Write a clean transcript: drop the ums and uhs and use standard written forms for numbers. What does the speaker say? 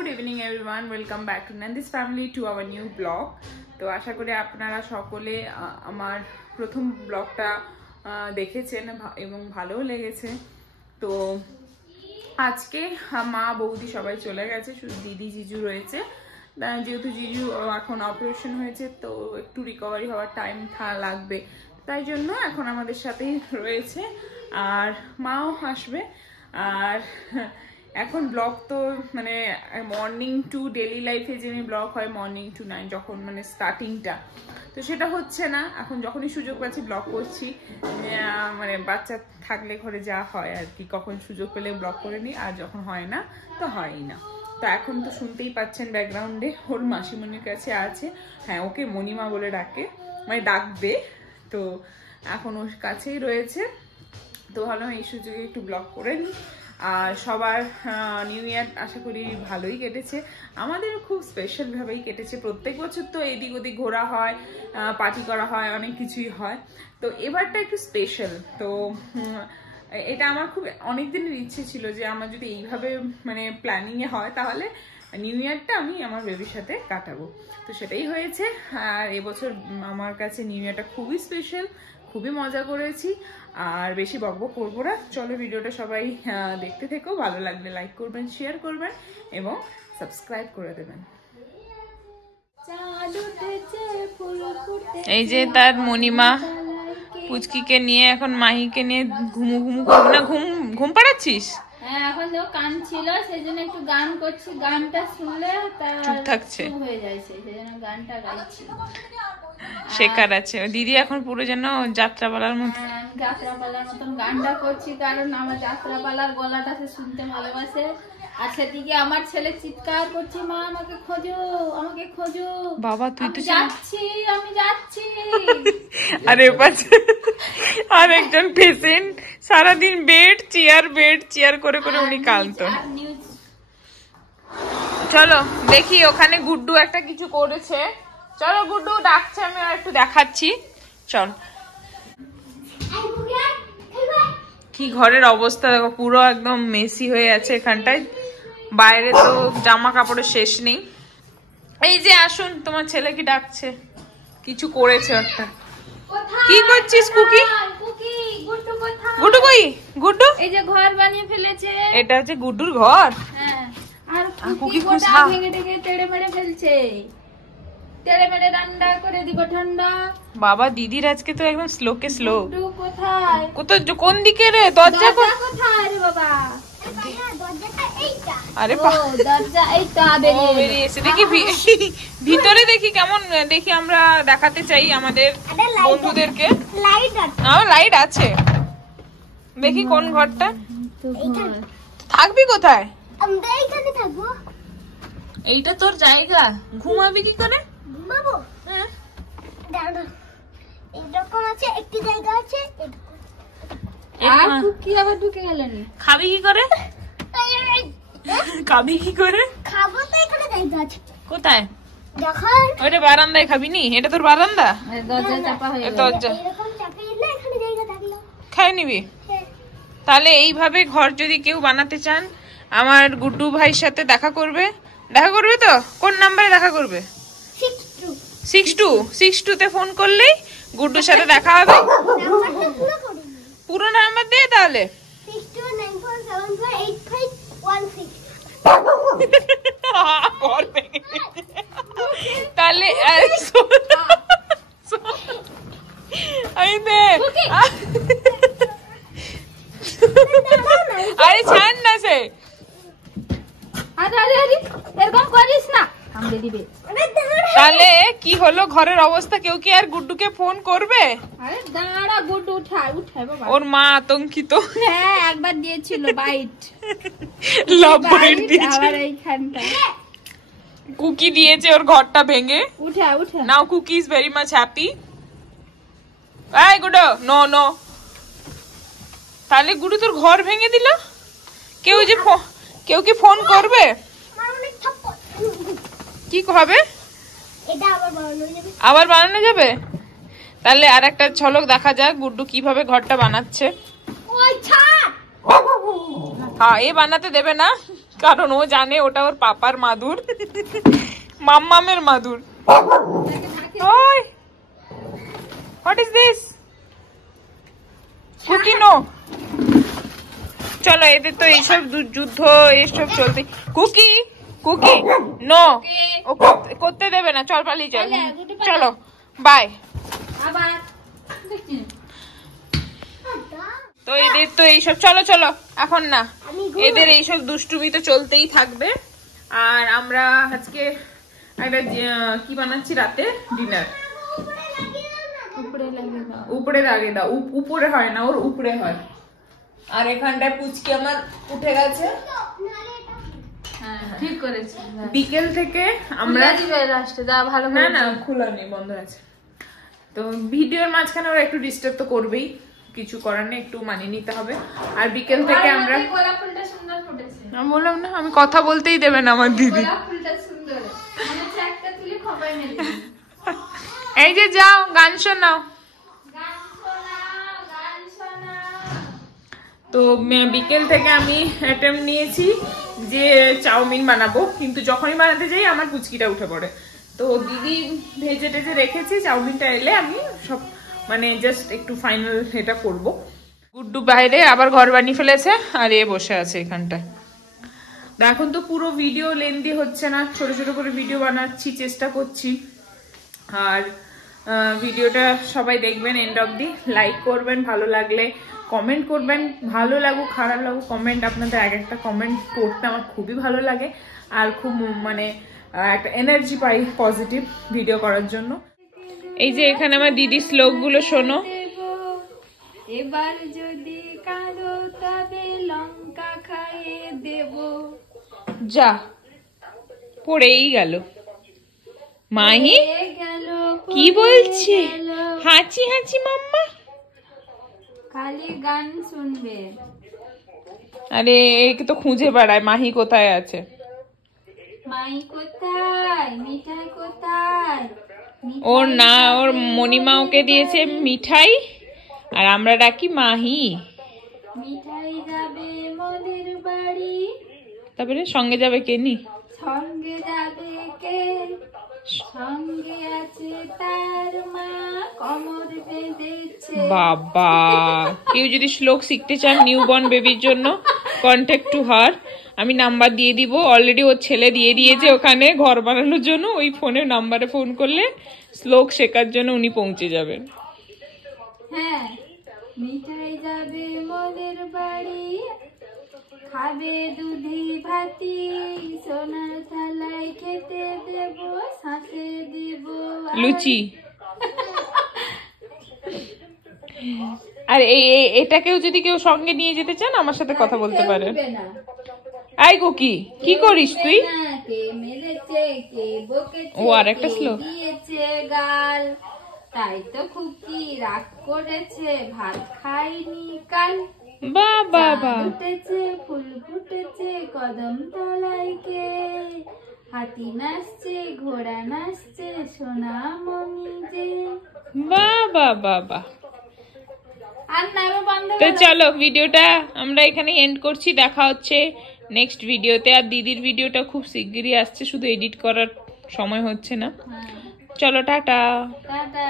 Good evening everyone, welcome back to Nandi's family to our new blog. তো আশা করি আপনারা সকলে আমার প্রথম ব্লগটা দেখেছেন এবং ভালোও লেগেছে। তো আজকে মা বৌদি সবাই চলে গেছে, শুধু দিদি জিজু রয়েছে। যেহেতু জিজু এখন অপারেশন হয়েছে, তো একটু রিকভারি হওয়ার টাইম লাগবে, তাই জন্য এখন আমাদের সাথেই রয়েছে। আর মাও আসবে। আর এখন ব্লগ তো মানে মর্নিং টু ডেলি লাইফে যে ব্লগ হয় মর্নিং টু 9 যখন মানে স্টার্টিংটা, তো সেটা হচ্ছে না। এখন যখনই সুযোগ পাচ্ছি ব্লগ করছি, মানে বাচ্চা থাকলে ঘরে যা হয় আর কি, কখন সুযোগ পেলে ব্লগ করে নিই, আর যখন হয় না তো হয়ই না। তো এখন তো শুনতেই পাচ্ছেন ব্যাকগ্রাউন্ডে ওর মাসিমণির কাছে আছে। হ্যাঁ, ওকে মণিমা বলে ডাকে, মানে ডাকবে। তো এখন ওর কাছেই রয়েছে। তো ভাবলাম এই সুযোগে একটু ব্লগ করে নিই। আর সবার নিউ ইয়ার আশা করি ভালোই কেটেছে, আমাদেরও খুব স্পেশালভাবেই কেটেছে। প্রত্যেক বছর তো এদিক ওদিক ঘোরা হয়, পার্টি করা হয়, অনেক কিছুই হয়। তো এবারটা একটু স্পেশাল। তো এটা আমার খুব অনেক দিনের ইচ্ছে ছিল যে আমার যদি এইভাবে মানে প্ল্যানিংয়ে হয় তাহলে নিউ ইয়ারটা আমি আমার বেবির সাথে কাটাবো। তো সেটাই হয়েছে। আর এবছর আমার কাছে নিউ ইয়ারটা খুবই স্পেশাল, খুবই মজা করেছি। আর বেশি বকবক করবো না, চলো ভিডিওটা সবাই দেখতে থেকো। ভালো লাগলে লাইক করবেন, শেয়ার করবেন এবং সাবস্ক্রাইব করে দেবেন। এই যে তার মণিমা পুচকিকে নিয়ে এখন মাহিকে নিয়ে ঘুমু ঘুমু করবে না, ঘুম পাড়াচ্ছিস? হ্যাঁ, এখন তো কান ছিল সেজন্য একটু গান করছি, গানটা শুনলে চুপ থাকছে, হয়ে যাচ্ছে, সেজন্য গানটা গাইছি। শেখার আছে। দিদি এখন পুরো যেন যাত্রাপালার মতো, যাত্রাপালার মতন গানটা করছি, কারণ আমার যাত্রাপালার গলাটা সে শুনতে ভালোবাসে। আর সেদিকে আমার ছেলে চিৎকার করছে, মা আমাকে খোঁজো, আমাকে খোঁজো। বাবা তুই তো যাচ্ছি, আমি যাচ্ছি। আরে আর একজন পেশেন্ট সারাদিন বেড চেয়ার করে করে উনি ক্লান্ত। চলো দেখি, ওখানে গুড্ডু একটা কিছু করেছে। চলো গুড্ডু ডাকছে, আমি একটু দেখাচ্ছি। চল। কি ঘরের অবস্থা দেখো, পুরো একদম মেসি হয়ে আছে এখানটায়। বাইরে তো জামা কাপড়ের শেষ নেই। এই যে আসুন, তোমার ছেলে কি ডাকছে, কিছু করেছে একটা। কি করছিস কুকি? গুড্ডু কই? গুড্ডু এই যে ঘর বানিয়ে ফেলেছে। এটা হচ্ছে গুড্ডুর ঘর। হ্যাঁ, আর কুকি গোটা ভেঙে টেঙে তেড়ে মেড়ে ফেলছে। তেড়ে মেড়ে ডান্ডা করে দিব ঠান্ডা। বাবা দিদির আজকে তো একদম স্লোকে স্লো। গুড্ডু কোথায়? কোন দিকে রে? দরজা কোথায় রে বাবা? আরে দরজা এইটা বেরিয়েছে। দেখি ভিতরে দেখি কেমন, দেখি আমরা দেখাতে চাই আমাদের বন্ধুদেরকে। লাইট আছে, দেখি কোন ঘরটা। থাকবি কোথায়? এইটা তোর জায়গা, ঘুমাবি কি করে? ঘুমাবো? হ্যাঁ, এরকম আছে, একটি জায়গা আছে। আর কুকি আবার ঢুকে গেলেনি। খাবি কি করে? খাবি কি করে? খাবো তো, এখানে জায়গা আছে। কোথায়? যখন ওইটা বারান্দায় খাবি নি? এটা তোর বারান্দা? দরজা চাপা হয়ে গেল। দরজা এরকম চাপিয়ে দিলে এখানে জায়গা থাকলো। খাই নিবি? তাহলে এইভাবে ঘর যদি কেউ বানাতে চান, আমার গুড্ডু ভাইয়ের সাথে দেখা করবে তো। কোন নাম্বারে দেখা করবে? 62 তে ফোন করলেই গুড্ডুর সাথে দেখা হবে। পুরো নাম্বার দে তাহলে। 6294748516। তাহলে আরে ছাড় না সে। এরকম করিস না, দিবে। তাহলে কি হলো ঘরের অবস্থা? কেউ কি আর গুড্ডুকে ফোন করবে? আরে দাঁড়া, গুড্ডু উঠায় বাবা। ওর মা আতঙ্কিত। হ্যাঁ, একবার দিয়েছিল বাইট, লাভ বাইট দিয়েছে। আবার এইখানটা কুকি দিয়েছে ওর ঘরটা ভেঙে। উঠা now Cookie is very much happy. এই গুড্ডু, নো। তাহলে গুড্ডু তোর ঘর ভেঙে দিল। কেউ কি ফোন করবে? কি হবে? আবার বানানো যাবে? তাহলে আর একটা ঝলক দেখা যাক গুড্ডু কিভাবে ঘরটা বানাচ্ছে। হ্যাঁ, এ বানাতে দেবে না, কারণ ও জানে ওটা ওর পাপার মাদুর, মাম্মামের মাদুর। ওই what is this? Cookie no. চলো, এদের তো এইসব যুদ্ধ এইসব চলতে। কুকি কুকি নো, ও করতে দেবে না। চল পালিয়ে চল। চলো বাই। আবার তো এদের তো এইসব, চলো চলো এখন না, এদের এইসব দুষ্টুমি তো চলতেই থাকবে। আর আমরা আজকে একটা কি বানাচ্ছি রাতে ডিনার। উপরে লাগিয়ে দাও। উপরে হয় না, ওর উপরে হয়। আর এখানটায় পুচকি আমার উঠে গেছে। ঠিক করেছি। বিকেল থেকে আমরা ভালো না না খোলা নেই, বন্ধ আছে। তো ভিডিওর মাঝখানে ওরা একটু ডিস্টার্ব তো করবেই, কিছু করার নেই, একটু মানিয়ে নিতে হবে। আর বিকেল থেকে আমরা, গোলাপ ফুলটা সুন্দর ফুটেছে। আমি বললাম না, আমি কথা বলতেই দেবে না আমার দিদি। গোলাপ ফুলটা সুন্দর, মনে হচ্ছে একটা তুলে খবর নেই। এই যে যাও গান শোনাও। তো বিকেল থেকে আমি অ্যাটেম্প নিয়েছি যে চাউমিন বানাবো, কিন্তু যখনই বানাতে যাই আমার পুচকিটা উঠে পড়ে। তো দিদি ভেজে টেজে রেখেছি, চাউমিনটা এলে আমি সব মানে জাস্ট একটু ফাইনাল এটা করব। গুড্ডু বাইরে আবার ঘর বানিয়ে ফেলেছে, আর এ বসে আছে এখানটায়। এখন তো পুরো ভিডিও লেন্দি হচ্ছে না, ছোট ছোট করে ভিডিও বানাচ্ছি, চেষ্টা করছি। আর ভিডিওটা সবাই দেখবেন এন্ড অবধি, লাইক করবেন, ভালো লাগলে কমেন্ট করবেন। ভালো লাগুক খারাপ লাগুক কমেন্ট, আপনাদের এক একটা কমেন্ট পড়তে আমার খুবই ভালো লাগে। আর খুব মানে একটা এনার্জি পাই পজিটিভ ভিডিও করার জন্য। এই যে এখানে আমার দিদি শ্লোকগুলো শোনো। এবার যদি কাঁদো তবে লঙ্কা খাইয়ে দেব। যা পড়েই গেল। মাহি কি বলছে? হাঁচি হাঁচি মাম্মা। খালি গান শুনবে। আরে একে তো খুঁজে বেড়ায় মাহি কোথায় আছে। মাই কোথায়, মিঠাই কোথায়? ওর না, ওর মণিমা ওকে দিয়েছে মিঠাই, আর আমরা ডাকি মাহি। মিঠাই যাবে মোদের বাড়ি। তারপরে সঙ্গে যাবে কে নি? সঙ্গে যাবে কে? সঙ্গে আছে তার মা, কোমর বেঁধেছে। বাবা, কেউ যদি শ্লোক শিখতে চান নিউবর্ন বেবির জন্য, কন্ট্যাক্ট টু হার, আমি নাম্বার দিয়ে দিব। অলরেডি ওর ছেলে দিয়ে দিয়েছে ওখানে ঘর বানানোর জন্য। ওই ফোনে নাম্বারে ফোন করলে শ্লোক শেখার জন্য উনি পৌঁছে যাবেন। হ্যাঁ, মিঠাই যাবে মোদের বাড়ি, খাবে দুধি ভাতি, সোনার থালায় খেতে দেব, শাঁসে দিব লুচি। আর এটাকেও যদি কেউ সঙ্গে নিয়ে যেতে চান আমার সাথে কথা বলতে পারেন। আই কুকি, কি করিস তুই? ও আর একটা শ্লোক দিয়েছে গাল, তাই তো খুকি রাগ করেছে, ভাত খাইনি কাল। বাবা ফুটেছে ফুল ফুটেছে কদম তলায় কে, হাতি নাচছে ঘোড়া নাচছে সোনা মনি যে। বাবা বাবা। আর না বন্ধ। তো চলো ভিডিওটা আমরা এখানে এন্ড করছি। দেখা হচ্ছে নেক্সট ভিডিওতে। আর দিদির ভিডিওটা খুব শিগগিরই আসছে, শুধু এডিট করার সময় হচ্ছে না। চলো টাটা। টাটা।